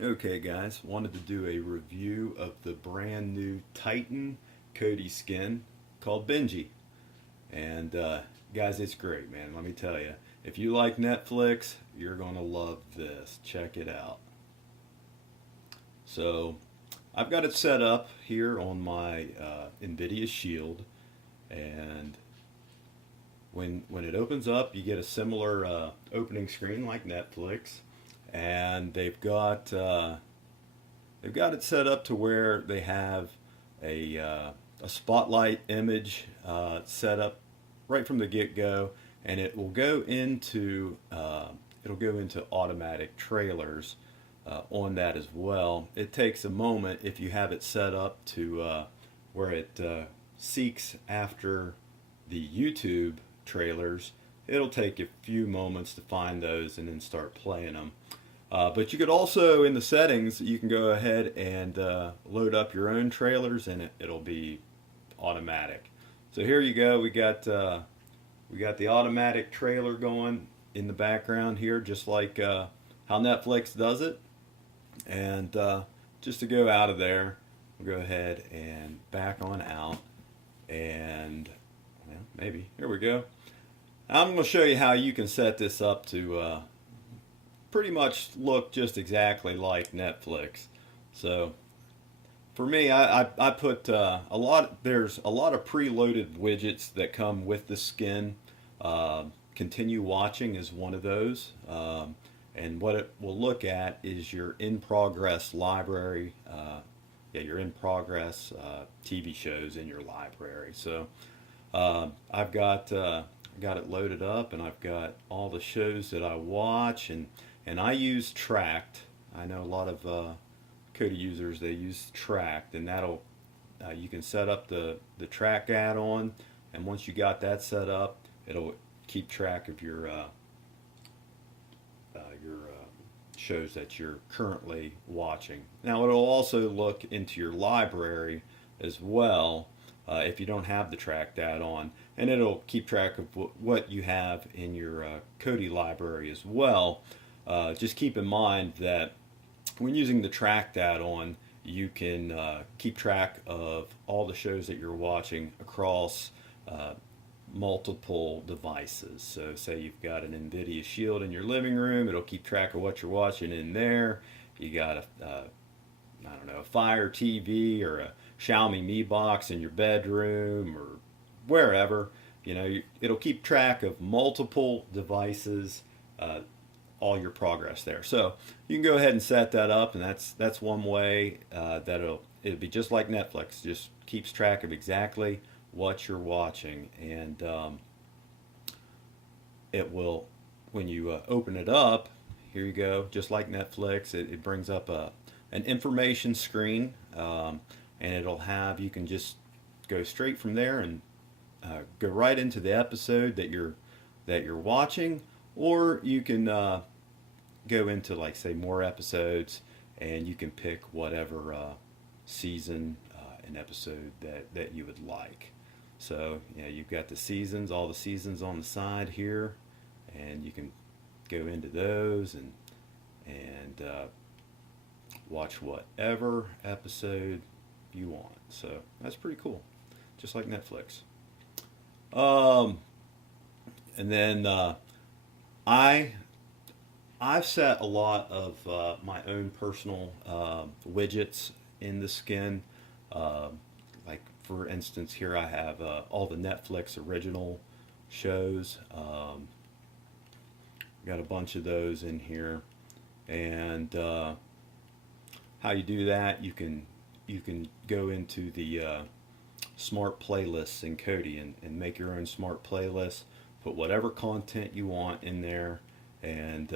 Okay guys, wanted to do a review of the brand new Titan Cody skin called Bingie. And guys, it's great, man. Let me tell you. If you like Netflix, you're going to love this. Check it out. So, I've got it set up here on my Nvidia Shield. And when it opens up, you get a similar opening screen like Netflix. And they've got it set up to where they have a spotlight image set up right from the get-go, and it'll go into automatic trailers on that as well. It takes a moment if you have it set up to where it seeks after the YouTube trailers. It'll take a few moments to find those and then start playing them. But you could also, in the settings, you can go ahead and load up your own trailers, and it'll be automatic. So here you go. We got the automatic trailer going in the background here, just like how Netflix does it. And just to go out of there, we'll go ahead and back on out, and well, maybe here we go. I'm going to show you how you can set this up to pretty much look just exactly like Netflix. So for me, I put there's a lot of preloaded widgets that come with the skin. Continue watching is one of those. And what it will look at is your in progress library. Your in progress TV shows in your library. So I've got it loaded up, and I've got all the shows that I watch, and I use Tracked. I know a lot of Kodi users, they use Tracked, and that'll you can set up the Track add-on, and once you got that set up, it'll keep track of your shows that you're currently watching. Now it'll also look into your library as well if you don't have the Tracked add-on, and it'll keep track of what you have in your Kodi library as well. Just keep in mind that when using the Tracked add-on, you can keep track of all the shows that you're watching across multiple devices. So say you've got an Nvidia Shield in your living room, it'll keep track of what you're watching in there. You got I don't know, a Fire TV or a Xiaomi Mi Box in your bedroom or wherever. It'll keep track of multiple devices, all your progress there. So you can go ahead and set that up, and that's one way that it'll be just like Netflix. Just keeps track of exactly what you're watching, and it will, when you open it up, here you go, just like Netflix. It brings up an information screen, and you can just go straight from there and go right into the episode that you're watching, or you can go into, like, say, more episodes, and you can pick whatever season and episode that you would like. So you've got the seasons, all the seasons on the side here, and you can go into those and watch whatever episode you want. So that's pretty cool, just like Netflix. And then I've set a lot of my own personal widgets in the skin. Like, for instance, here I have all the Netflix original shows. Got a bunch of those in here, and how you do that, you can go into the smart playlists in Kodi and make your own smart playlist. Put whatever content you want in there, and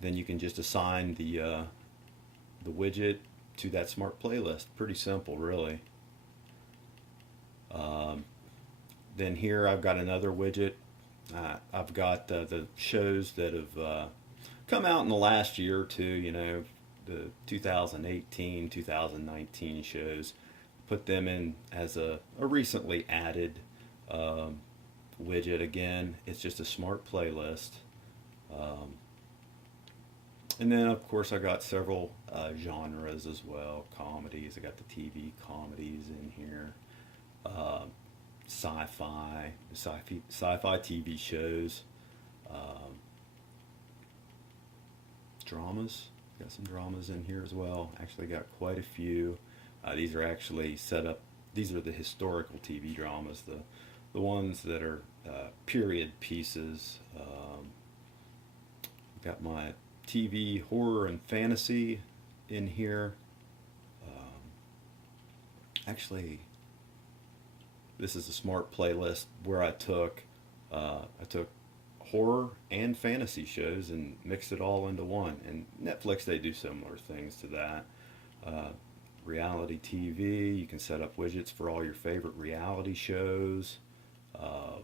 then you can just assign the widget to that smart playlist. Pretty simple, really. Then here I've got another widget. I've got the shows that have come out in the last year or two, the 2018, 2019 shows. Put them in as a recently added widget. Again, it's just a smart playlist. And then, of course, I got several genres as well. Comedies. I got the TV comedies in here. Uh, sci-fi TV shows. Um, Dramas. Got some dramas in here as well. Actually, got quite a few. These are actually set up. These are the historical TV dramas. The ones that are period pieces. Got my TV horror and fantasy in here. Um, Actually, this is a smart playlist where I took horror and fantasy shows and mixed it all into one. And Netflix, they do similar things to that. Uh, Reality TV, you can set up widgets for all your favorite reality shows. Uh,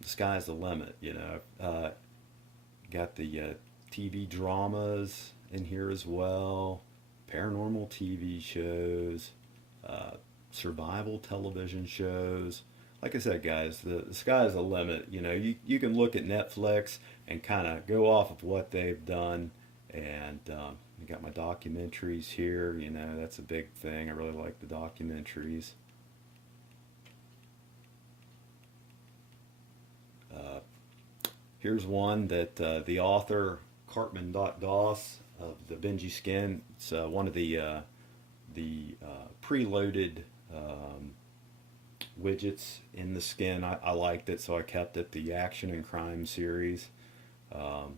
the sky's the limit, you know. Got the TV dramas in here as well, paranormal TV shows, uh, survival television shows. Like I said, guys, the sky's the limit. You know, you can look at Netflix and kind of go off of what they've done. And I got my documentaries here. You know, that's a big thing. I really like the documentaries. Uh, Here's one that the author Cartman Doss of the Bingie skin. It's one of the preloaded widgets in the skin. I liked it, so I kept it. The action and crime series. Um,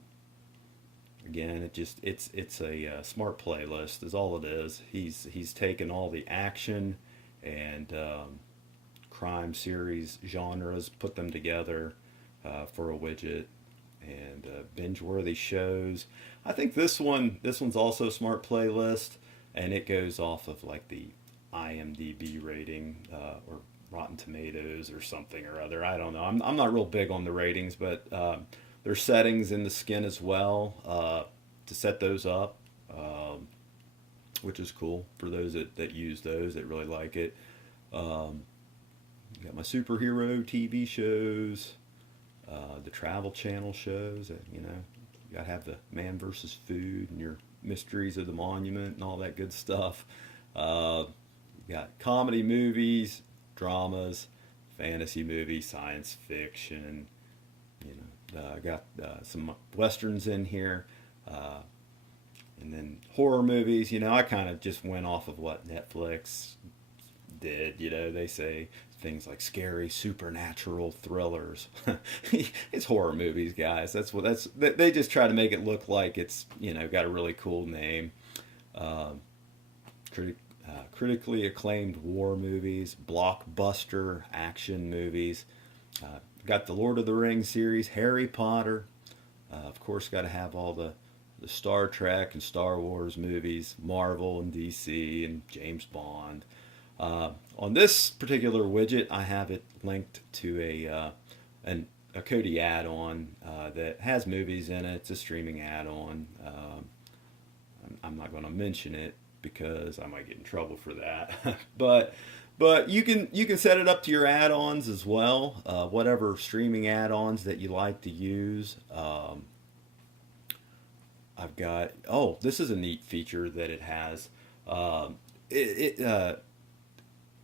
Again, it's a smart playlist is all it is. He's taken all the action and crime series genres, put them together for a widget, and binge-worthy shows. I think this one's also a smart playlist, and it goes off of like the IMDb rating or Rotten Tomatoes or something or other. I don't know. I'm not real big on the ratings, but there's settings in the skin as well to set those up, which is cool for those that use those that really like it. Um, got my superhero TV shows, the Travel Channel shows. You gotta have the Man versus Food and your Mysteries of the Monument and all that good stuff. Uh, got comedy movies, dramas, fantasy movies, science fiction. I got some westerns in here, uh, and then horror movies. I kind of just went off of what Netflix did. They say things like scary, supernatural thrillers. It's horror movies, guys. They just try to make it look like it's got a really cool name. Um, Critically acclaimed war movies, blockbuster action movies. Got the Lord of the Rings series, Harry Potter. Of course, got to have all the Star Trek and Star Wars movies, Marvel and DC and James Bond. On this particular widget, I have it linked to a Kodi add-on that has movies in it. It's a streaming add-on. I'm not going to mention it because I might get in trouble for that. But you can set it up to your add-ons as well, whatever streaming add-ons that you like to use. I've got, this is a neat feature that it has.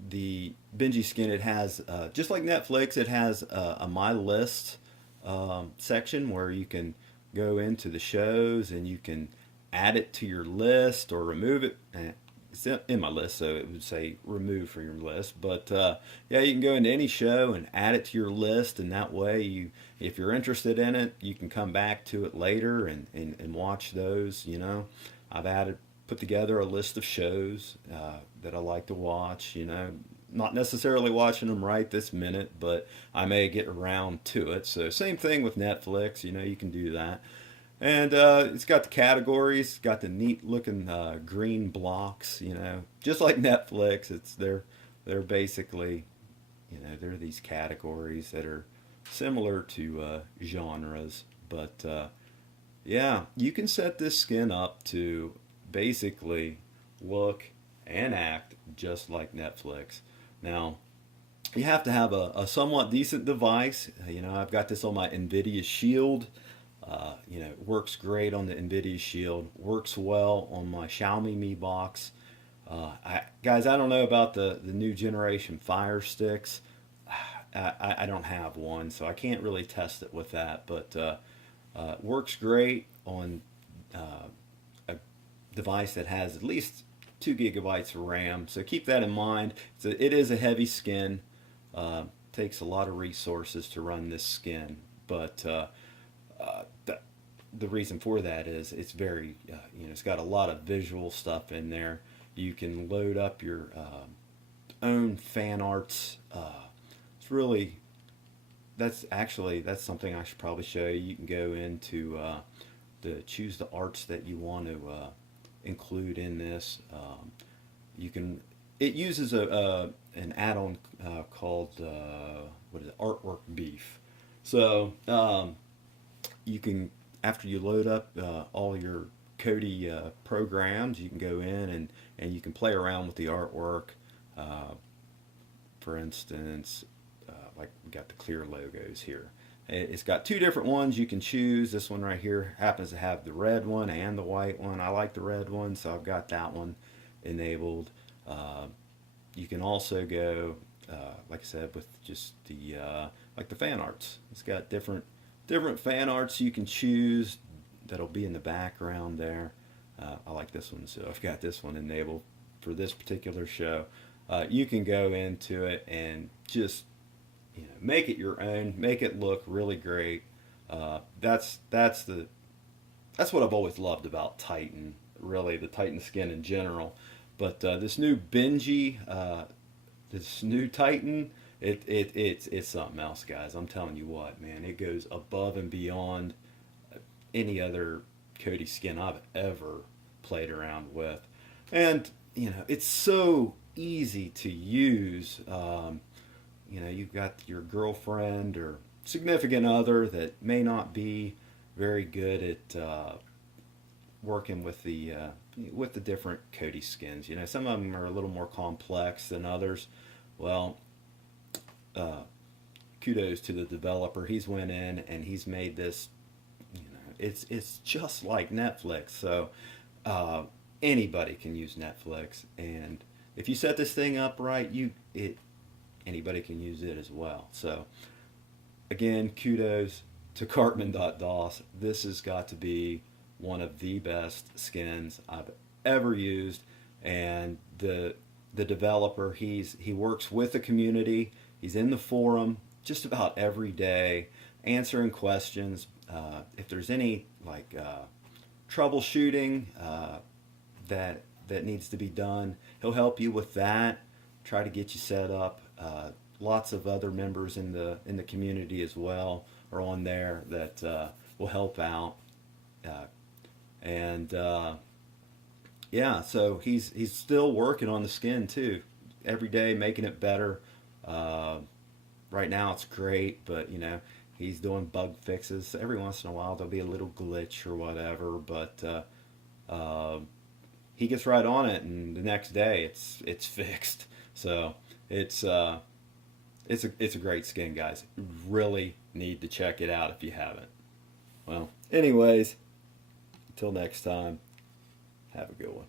The Bingie skin, it has, just like Netflix, it has a My List section where you can go into the shows and you can add it to your list or remove it. It's in my list, so it would say remove from your list. But yeah, you can go into any show and add it to your list, and that way, if you're interested in it, you can come back to it later and watch those. I've put together a list of shows that I like to watch. Not necessarily watching them right this minute, but I may get around to it. So same thing with Netflix. You can do that. And it's got the categories, got the neat looking green blocks, just like Netflix. They're basically, they're these categories that are similar to genres. But yeah, you can set this skin up to basically look and act just like Netflix. Now, you have to have a somewhat decent device. I've got this on my Nvidia Shield. You know, works great on the Nvidia Shield. Works well on my Xiaomi Mi box. Guys, I don't know about the new generation Fire Sticks. I don't have one, so I can't really test it with that. But works great on a device that has at least 2 gigabytes of RAM. So keep that in mind. It is a heavy skin. Takes a lot of resources to run this skin, but the reason for that is it's very, you know, it's got a lot of visual stuff in there. You can load up your own fan arts. It's really, that's something I should probably show you. You can go into choose the arts that you want to include in this. You can, it uses an add-on called what is it, Artwork Beef. So you can, after you load up all your Kodi programs, you can go in and you can play around with the artwork. For instance, like we got the clear logos here. It's got 2 different ones you can choose. This one right here happens to have the red one and the white one. I like the red one, so I've got that one enabled. You can also go, like I said, with just the like the fan arts. It's got different fan arts you can choose that'll be in the background there. I like this one, so I've got this one enabled for this particular show. You can go into it and just, you know, make it your own, make it look really great. That's what I've always loved about Titan, really, the Titan skin in general. But this new Bingie, this new Titan, it's something else, guys. I'm telling you what, man, it goes above and beyond any other Kodi skin I've ever played around with. And, you know, it's so easy to use. You know, you've got your girlfriend or significant other that may not be very good at working with the different Kodi skins. You know, some of them are a little more complex than others. Well, kudos to the developer. He's went in and he's made this. You know, it's just like Netflix. So anybody can use Netflix, and if you set this thing up right, anybody can use it as well. So again, kudos to Cartman.DOS. This has got to be one of the best skins I've ever used, and the developer, he works with the community. He's in the forum just about every day, answering questions. If there's any like troubleshooting that needs to be done, he'll help you with that. Try to get you set up. Lots of other members in the community as well are on there that will help out. Yeah, so he's still working on the skin too, every day making it better. Right now it's great, but you know, he's doing bug fixes. Every once in a while there'll be a little glitch or whatever, but he gets right on it, and the next day it's fixed. So it's a great skin, guys. You really need to check it out if you haven't. Well, anyways, until next time, have a good one.